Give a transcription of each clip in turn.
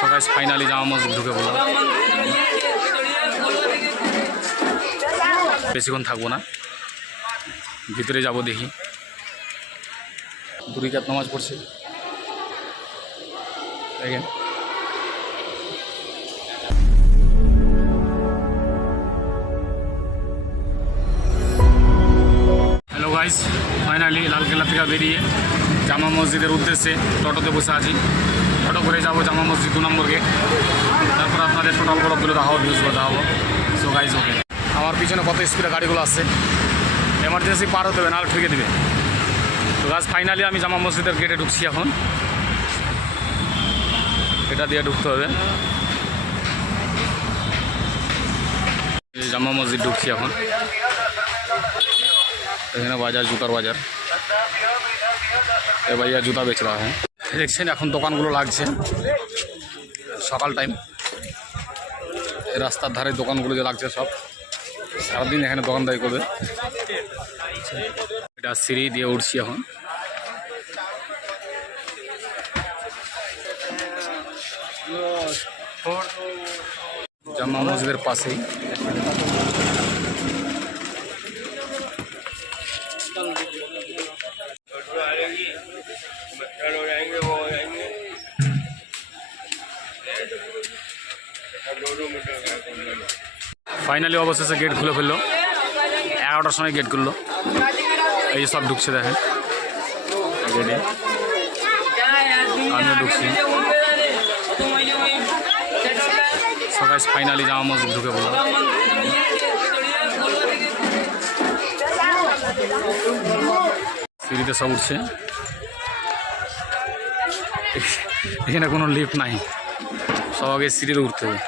সকাল ফাইনালি জামা মসজিদ ঢুকে পড়লাম। বেশিক্ষণ থাকবো না, ভিতরে যাব দেখি। 2 রাকাত নামাজ পড়ছে দেখেন। হ্যালো গাইস, ফাইনালি লালকেল্লা থেকে বেরিয়ে জামা মসজিদের উদ্দেশ্যে টোটোতে বসে আছি। টোটো করে যাবো জামা মসজিদ 2 নম্বর গেট, তারপর আপনাদের টোটাল বড়গুলো দেখাবো, ভিউজগুলো দেখাবো। সো গাইস ওকে, আমার পিছনে কত স্পিডে গাড়িগুলো আসছে, এমার্জেন্সি পার হতে হবে, নাহলে ঠেকে দেবে। তো গাইস ফাইনালি আমি জামা মসজিদের গেটে ঢুকছি। এখন এটা দিয়ে ঢুকতে হবে। এই জামা মসজিদ ঢুকছি এখন। এখানে বাজার, জুতার বাজার। এ ভাইয়া জুতা বেচ রা হ্যাঁ। দেখছেন এখন দোকানগুলো লাগছে, সকাল টাইম। এই রাস্তার ধারে দোকানগুলো যে লাগছে সব, সারাদিন এখানে দোকানদারি করবে। এটা সিঁড়ি দিয়ে উঠছি এখন। জামা মসজিদের পাশেই ফাইনালি অবশেষে গেট খুলে ফেললো। 11টার সময় গেট খুললো। এই সব ঢুকছে দেখেন গেটে, আমিও ঢুকছি। সকাল ফাইনালি জামা মসজিদ ঢুকে পড়লাম। সিঁড়িতে সব উঠছে। এখানে কোনো লিফট নাই, সব আগে সিঁড়িতে উঠতে হবে,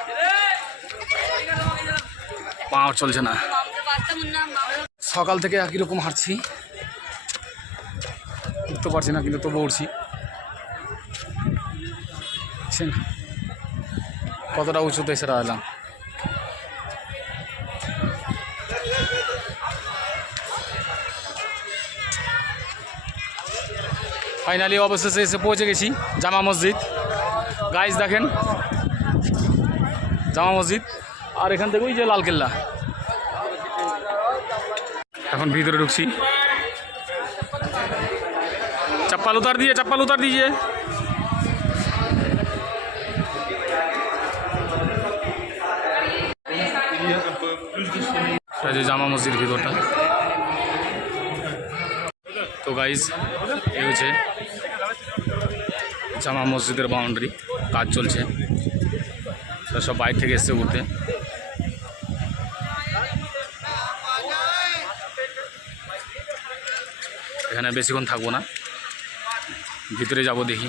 পাও চলছে না। সকাল থেকে একই রকম হাঁটছি, উঠতে পারছি না, কিন্তু তবু উঠছি। কতটা উঁচুতে এসে এলাম। ফাইনালি অবশেষে এসে পৌঁছে গেছি জামা মসজিদ। গাইস দেখেন জামা মসজিদ, আর এখান থেকে ওই যে লালকেল্লা। এখন ভিতরে ঢুকছি। चप्पल उतार दीजिए, चप्पल उतार दीजिए। জামা মসজিদ ভিতরটা। তো গাইজ এই হচ্ছে জামা মসজিদের বাউন্ডারি, কাজ চলছে। সব বাইরে থেকে এসছে ঘুরতে। এখানে বেশিক্ষণ থাকবো না, ভিতরে যাব দেখি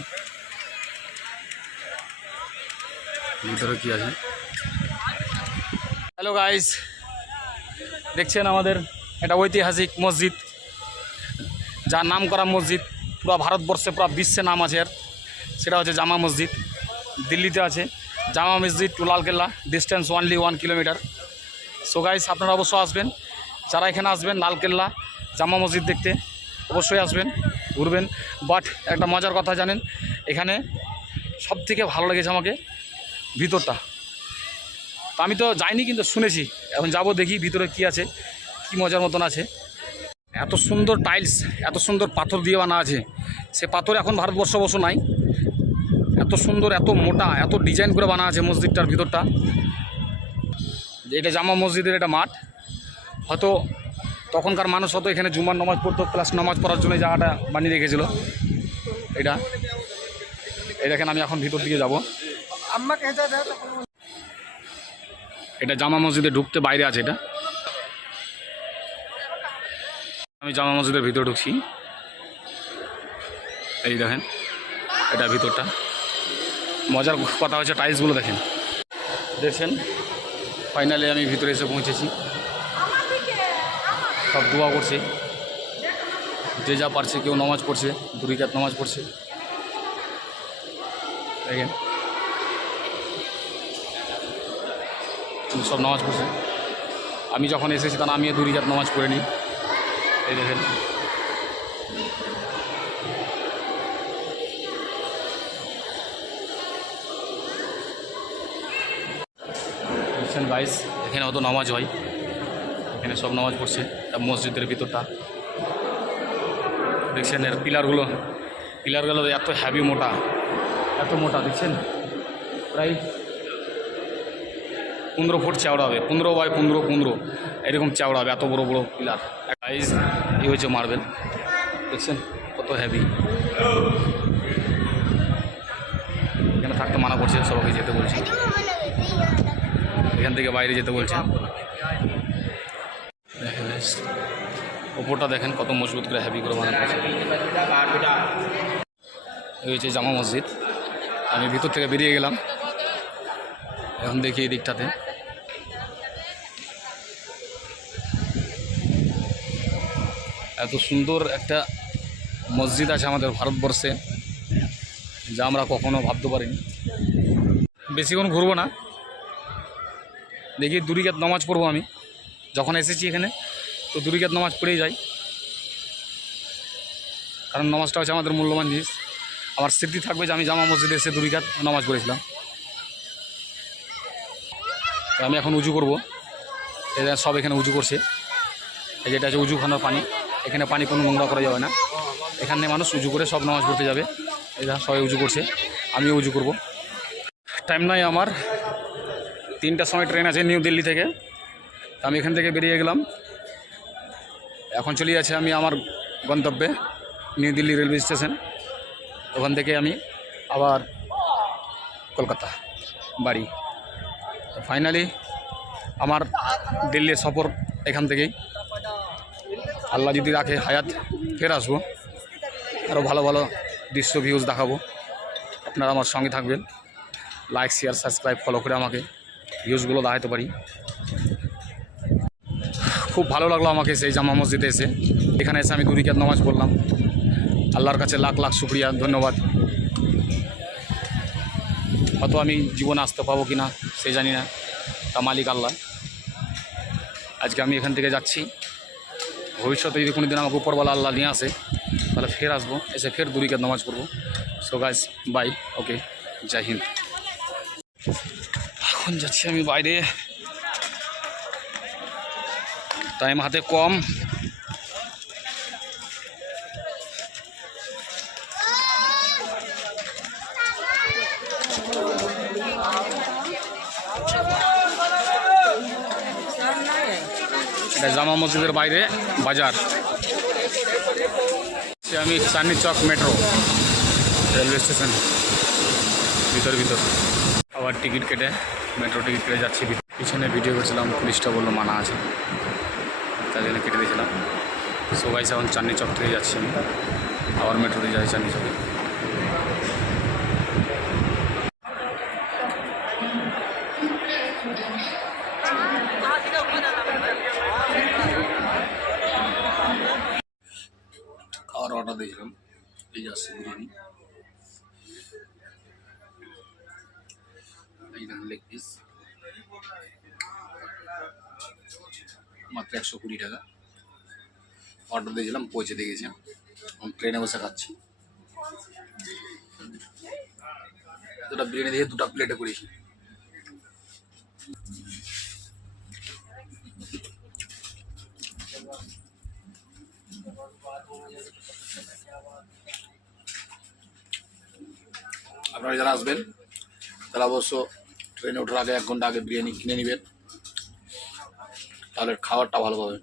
ভিতরে কি আছে। হ্যালো গাইস, দেখছেন আমাদের এটা ঐতিহাসিক মসজিদ, যার নাম করা মসজিদ পুরো ভারতবর্ষে, পুরো বিশ্বে নাম আছে এর। সেটা হচ্ছে জামা মসজিদ। দিল্লিতে আছে Jama Masjid to Lal Qila, distance only 1 kilometre. So guys আপনারা অবশ্যই আসবেন, যারা এখানে আসবেন লালকেল্লা জামা মসজিদ দেখতে অবশ্যই আসবেন, ঘুরবেন। বাট একটা মজার কথা জানেন, এখানে সবথেকে ভালো লেগেছে আমাকে ভিতরটা। তো আমি তো যাইনি, কিন্তু শুনেছি। এখন যাব দেখি ভিতরে কি আছে, কি মজার মতন আছে। এত সুন্দর টাইলস, এত সুন্দর পাথর দিয়ে বানা আছে, সে পাথর এখন ভারতবর্ষবর্ষ নাই। এত সুন্দর, এত মোটা, এত ডিজাইন করে বানা আছে মসজিদটার ভিতরটা। এটা জামা মসজিদের এটা মাঠ, হয়তো তখনকার মানুষ হয়তো এখানে জুমার নামাজ পড়তো, প্লাস নামাজ পড়ার জন্য এই জায়গাটা বানিয়ে রেখেছিল। এটা এই দেখেন, আমি এখন ভিতর দিকে যাব। এটা জামা মসজিদে ঢুকতে বাইরে আছে এটা। আমি জামা মসজিদের ভিতরে ঢুকছি। এই দেখেন এটা ভিতরটা। মজার কথা হচ্ছে টাইলসগুলো দেখেন, দেখছেন। ফাইনালি আমি ভিতরে এসে পৌঁছেছি। সব দোয়া করছে, যে যা পারছে, কেউ নামাজ পড়ছে, 2 রাকাত নামাজ পড়ছে দেখেন, সব নামাজ পড়ছে। আমি যখন এসেছি তখন আমিও 2 রাকাত নামাজ পড়ে নিই। এই দেখেন দেখছেন গাইস, এখানে হয়তো নামাজ হয়, এখানে সব নামাজ পড়ছে মসজিদের ভিতরটা। দেখছেন এর পিলারগুলো এত হ্যাভি মোটা, এত মোটা দেখছেন, প্রায় 15 ফুট চওড়া হবে, 15 বাই 15 এরকম চওড়া হবে, এত বড় বড় পিলার। গাইস এই হচ্ছে মার্বেল, দেখছেন কত হ্যাভি। এখানে থাকতে মানা করছে, সবাইকে যেতে বলছে, এখান থেকে বাইরে যেতে বলছে। ওপরটা দেখেন কত মজবুত করে হ্যাভি করে বানানো আছে। এই হচ্ছে জামা মসজিদ। আমি ভিতর থেকে বেরিয়ে গেলাম, এখন দেখি এই দিকটাতে এত সুন্দর একটা মসজিদ আছে আমাদের ভারতবর্ষে, যা আমরা কখনো ভাবতে পারিনি। বেশিক্ষণ ঘুরবো না, দেখি 2 রাকাত নামাজ পড়বো। আমি যখন এসেছি এখানে তো 2 রাকাত নামাজ পড়েই যাই, কারণ নামাজটা হচ্ছে আমাদের মূল্যবান জিনিস। আমার স্মৃতি থাকবে যে আমি জামা মসজিদে এসে 2 রাকাত নামাজ পড়েছিলাম। তো আমি এখন উজু করবো, এরা সব এখানে উজু করছে। এই যেটা আছে উজুখানার পানি, এখানে পানি কোনো নোংরা করা যাবে না, এখানে মানুষ উজু করে সব নামাজ পড়তে যাবে। এরা সবাই উজু করছে, আমিও উজু করব। টাইম নাই আমার, 3টার সময় ট্রেন আছে নিউ দিল্লি থেকে। আমি এখান থেকে বেরিয়ে গেলাম, এখন চলে যাচ্ছে আমি আমার গন্তব্যে নিউ দিল্লি রেলওয়ে স্টেশন। ওখান থেকে আমি আবার কলকাতা বাড়ি। ফাইনালি আমার দিল্লির সফর এখান থেকেই। আল্লাহ যদি রাখে হায়াত, ফের আসবো, আরও ভালো ভালো দৃশ্য ভিউজ দেখাবো। আপনারা আমার সঙ্গে থাকবেন, লাইক শেয়ার সাবস্ক্রাইব ফলো করে আমাকে ভিউজগুলো দেখাতে পারি। খুব ভালো লাগলো আমাকে সেই জামা মসজিদে এসে। এখানে এসে আমি 2 রাকাত নামাজ পড়লাম। আল্লাহর কাছে লাখ লাখ শুক্রিয়া, ধন্যবাদ। হয়তো আমি জীবনে আসতে পাবো কি না সে জানি না, তা মালিক আল্লাহ। আজকে আমি এখান থেকে যাচ্ছি, ভবিষ্যতে যদি কোনো দিন আমাকে উপরওয়ালা আল্লাহ নিয়ে আসে তাহলে ফের আসবো, এসে ফের 2 রাকাত নামাজ পড়বো। সো গাইস বাই, ওকে, জয় হিন্দ। এখন যাচ্ছি আমি বাইরে, টাইম হাতে কম। এটা জামা মসজিদের বাইরে বাজার। আমি Chandni Chowk metro railway station ভিতর আবার টিকিট কেটে মেট্রো টিকিট কেটে যাচ্ছি। পিছনে ভিডিও করছিলাম, পুলিশটা বললো মানা আছে, তাই জন্য কেটে দিয়েছিলাম। সো গাইস এখন চাঁদনি চক থেকে যাচ্ছি আমি, আবার মেট্রোতে যাই চাঁদনি চকে। খাওয়ার অর্ডার দিয়েছিলাম, এই যাচ্ছে বিরিয়ানি, এই দেখেন লেগ পিস, মাত্র 120 টাকা। অর্ডার দিয়েছিলাম, পৌঁছে দিয়ে গেছি, ট্রেনে বসে খাচ্ছি। 2টা বিরিয়ানি দিয়ে 2টা প্লেটে করেছি। আপনারা যারা আসবেন তাহলে অবশ্য ট্রেনে ওঠার আগে 1 ঘন্টা আগে বিরিয়ানি কিনে নেবেন, তাহলে খাবারটা ভালো পাবেন।